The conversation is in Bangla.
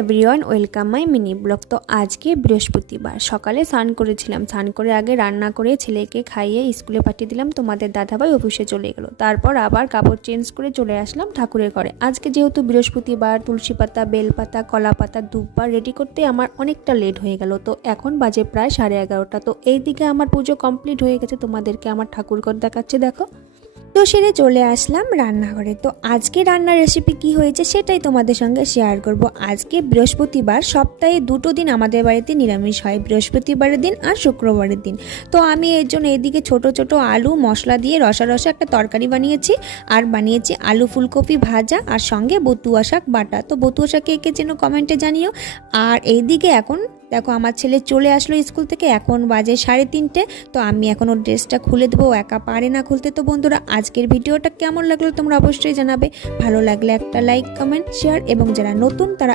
Everyone welcome my mini blog. তো আজকে বৃহস্পতিবার সকালে স্নান করেছিলাম। স্নান করে আগে রান্না করে ছেলেকে খাইয়ে স্কুলে পাঠিয়ে দিলাম। তোমাদের দাদাভাই অফিসে চলে গেল। তারপর আবার কাপড় চেঞ্জ করে চলে আসলাম ঠাকুরের ঘরে। আজকে যেহেতু বৃহস্পতিবার, তুলসী পাতা, বেলপাতা, কলা পাতা, দুব্বা রেডি করতে আমার অনেকটা লেট হয়ে গেল। তো এখন বাজে প্রায় 11:30। তো এইদিকে আমার পুজো কমপ্লিট হয়ে গেছে। তোমাদেরকে আমার ঠাকুর ঘর দেখাচ্ছে, দেখো। তো সেরে চলে আসলাম রান্নাঘরে। তো আজকে রান্নার রেসিপি কি হয়েছে সেটাই তোমাদের সঙ্গে শেয়ার করব। আজকে বৃহস্পতিবার, সপ্তাহে 2টো দিন আমাদের বাড়িতে নিরামিষ হয়, বৃহস্পতিবারের দিন আর শুক্রবারের দিন। তো আমি এর জন্য এদিকে ছোট ছোট আলু মশলা দিয়ে রসা রসা একটা তরকারি বানিয়েছি, আর বানিয়েছি আলু ফুলকপি ভাজা, আর সঙ্গে বতুয়া শাক বাটা। তো বতুয়া শাক কে কে যেন কমেন্টে জানিও। আর এইদিকে এখন দেখো আমার ছেলে চলে আসলো স্কুল থেকে, এখন বাজে 3:30। তো আমি এখন ওর ড্রেসটা খুলে দেবো, একা পারে না খুলতে। তো বন্ধুরা, আজকের ভিডিওটা কেমন লাগলো তোমরা অবশ্যই জানাবে। ভালো লাগলে একটা লাইক, কমেন্ট, শেয়ার, এবং যারা নতুন তারা